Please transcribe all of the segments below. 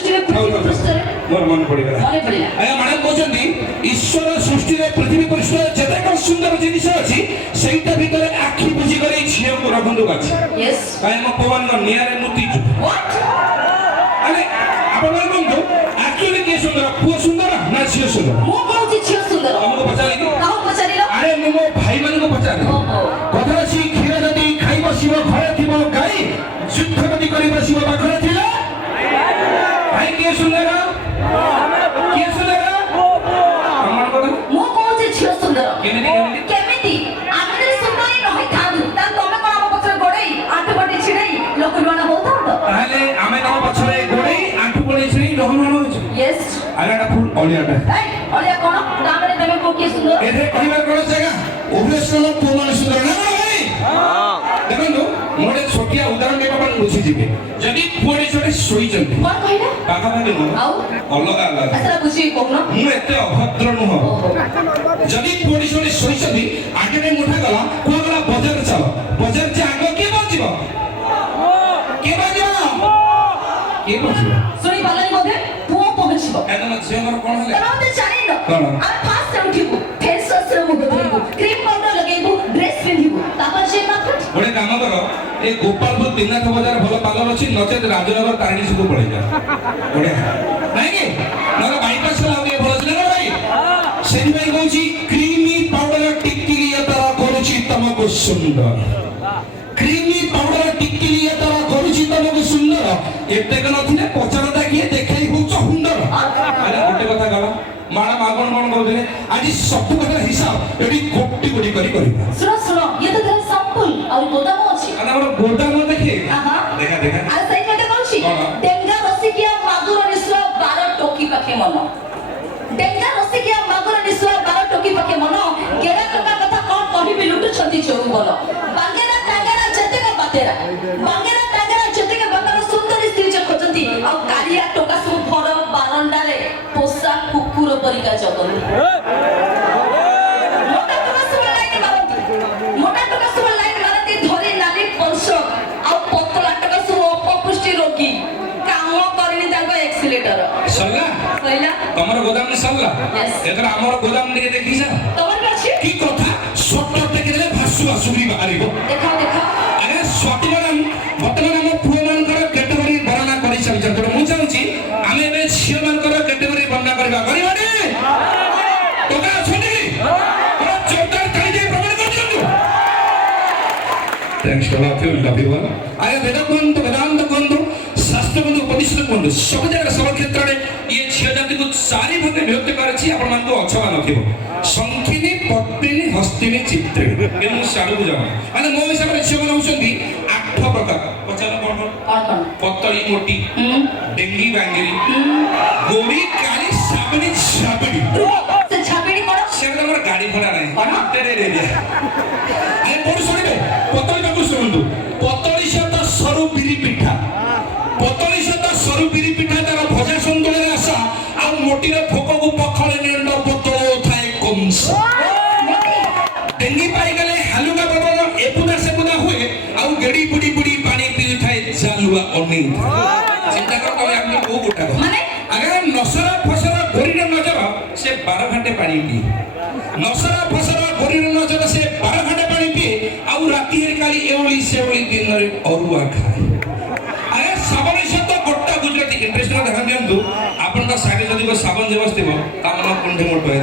सृष्टि में पृथ्वी पृष्ठ रे मोर मन पड़ेगा मने पड़िला आया माने कहउछंती ईश्वर सृष्टि रे पृथ्वी पृष्ठ जते को सुंदर जिनिस अछि सेइटा भितरे आखि बुझी करे झियो को रखंदु अछि यस काय म पवन न नियारे मुती छु व्हाट अरे आपण बंधु एक्चुअली के सुंदर पुओ सुंदर ना झियो सुंदर मो कहउछि छियो सुंदर हमको पचारि काहो पचारिलो अरे मो भाई मन को पचारि कथा अछि खीर जदी खाइ बसिबो घरे थिबो गाई युद्ध जदी करि बसिबो पाखरे थिला भाई के सुंदर के सुंदर हमर को मो कहउछि छियो सुंदर केमिति केमिति आमे सुंदर ही नहै थादु ता तमे कोन हम पछरे गोडै आठु बडी छिडै लोक लुणा होता तो ताले आमे तम पछरे गोडै आठु बडी छिडै रहन होछु यस आलाटा फुल ओलियाटा ए ओलिया कोन दामरे तमे को के सुंदर एथे कहिबार कोन जगह ओबेसनो पुमान सुंदर ना भाई हां देखंदो मोडे छोटिया उदाहरण देबा पर बुझी जिबे जदी पुडी छोटे सोई जंती कोन कहिला काका भागे न आउ अलगा अलगा असला बुझी कोन मु एते अभद्र नुह जदी पुडी छोटे सोई जंती आगे में मुठा गला कोगला बाजार चलो बाजार जे आगो के बजिबो के बजिबो सुनी बालानी बोधे पुओ पहुंचबो एदन झेंगर कोन हले तमते जानि न कोन आ फास्ट उठिबो फेस वस्त्र मुख धोइबो क्रीम पाउडर लगेबो ड्रेस पिंधिबो तापर से मात्र गोटे काम कर ए गोपालपुर तीनाथ बाजार भल पागल अछि नचेत राजनगर तारिणी सुको पड़े जा गोटे नाही के नर बाईपास ला आगे भल अछि ना भाई सेहि भाई कहूची क्रीमी पाउडर टिक्किलिया तरा करूची तमको सुंदर क्रीमी पाउडर टिक्किलिया तरा करूची तमको सुंदर एते क नथिले पचरदा किए देखाई होछ सुंदर अरे गोटे कथा गला माडा मागण कोन कहउले आज सब कथा हिसाब एडी कोटी कोटी करी करबा सुनो सुनो ये तो तेरा सैंपल और गोदाम अछि अरे हमर गोदाम देखे आहा देखा देखा आ सही कते कहछि डेंगा रसिकिया मागुर निस्वा 12 टोकी पाखे मन डेंगा रसिकिया मागुर निस्वा 12 टोकी पाखे मन गेरा टका कथा कोन कहिबि लुटु छथि चोरु बोल बांगेरा टांगेरा जते का बातेरा बांगेरा टांगेरा जते का बातेरा सुंदर स्त्री ज खोजंती आ कालिया टोका सु फर बारंडा रे पोसा कुकुर परिका जगंती मोटा टोका सु लाइन मारती धरी नाली पंच आ पतला टका सु अपपुष्टि रोगी काम करनी ताको एक्सीलेटर सल्ला सैला तमर गोदाम में सल्ला Yes. एतर हमर गोदाम के देखि जा तमर अछि की कथा सट्ट टेके देले भासु असुरी बाहरिबो देखा देखा अरे सट्ट गरम वर्तमान हम पुओ मानकर कैटेगरी वर्णना करि चल जंतर मु चाहूची आमे बे छियो मानकर कैटेगरी वर्णना करबा करिबानी टका छनी पूरा जोरदार ताली दे प्रमाण कर दियो thanks to all of you love you all आय वेदांत बंधु शास्त्र बंधु उपनिषद बंधु सब जगह सब क्षेत्र में ये छियो जाति को चारि भागे विभक्त करछि आपण मान को अछवा नथिबो संखिनी पत्तिनी हस्तिनी चित्रे ए मु साडू बुझाव माने मो हिसाब रे छियो बनउछंती 8 प्रकार पचार कोन कौन पत्तली मोटी डेंगी बांगेरी गोरी काली साबनी छाबड़ी से छाबेड़ी कोन से हमर गाड़ी घोड़ा नाही कोन तेरे रे दे आय पढु सुनिबे पत्तली बाकु सुनंदु पत्तली सत सरू बिरी पिठा पत्तली सत सरू बिरी पिठा तार भजा संतुलन आशा आ मोटी रे फोको को पखळे नेंड पत्तलो थाए कमस डेंगी पाई गले हालुका बबन एपुदा सेपुदा हुए आ गेडी बुडी बुडी पानी पी थाए जालुआ अनी चिंता कर तमे आपने को गोटा माने अगर नसरा फसरा गोरी नजर से 12 घंटे पानी पी नसरा फसरा गोरी नजर से 12 घंटे पानी पी आ राती रे काली एवली सेवली दिन रे अरुआ खाए अरे साबन शब्द गोटा गुजराती इंटरेस्ट ना ध्यान दियंतु आपन का साइड जदी को साबन देवस्ती बो कामना कुंडे मोट होय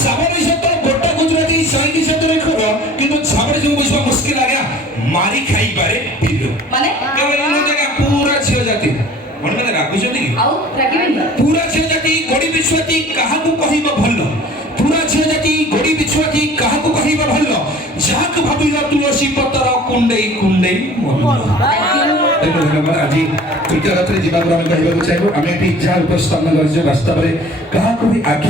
साबन शब्द गोटा गुजराती साइड शब्द रे खरो किंतु साबन जो बुझवा मुश्किल आ गया मारी खाई बारे पिलो माने केवल इन जगह पूरा छियो जाती मन में राखु जदी आउ राखिबेनी पूरा छियो जाती गोडी बिछुआती काहा को कहिबो भल्लो पूरा छियो जाती गोडी बिछुआती काहा को कहिबो भल्लो जाक भाबिलो तुलसी पतर कुंडई कुंडई मन देखो हम आज तृतीय रात्रि जीवा ग्राम कहबा को चाहबो हमें इच्छा उपस्थापन करजो रास्ता पर काहा को भी आखे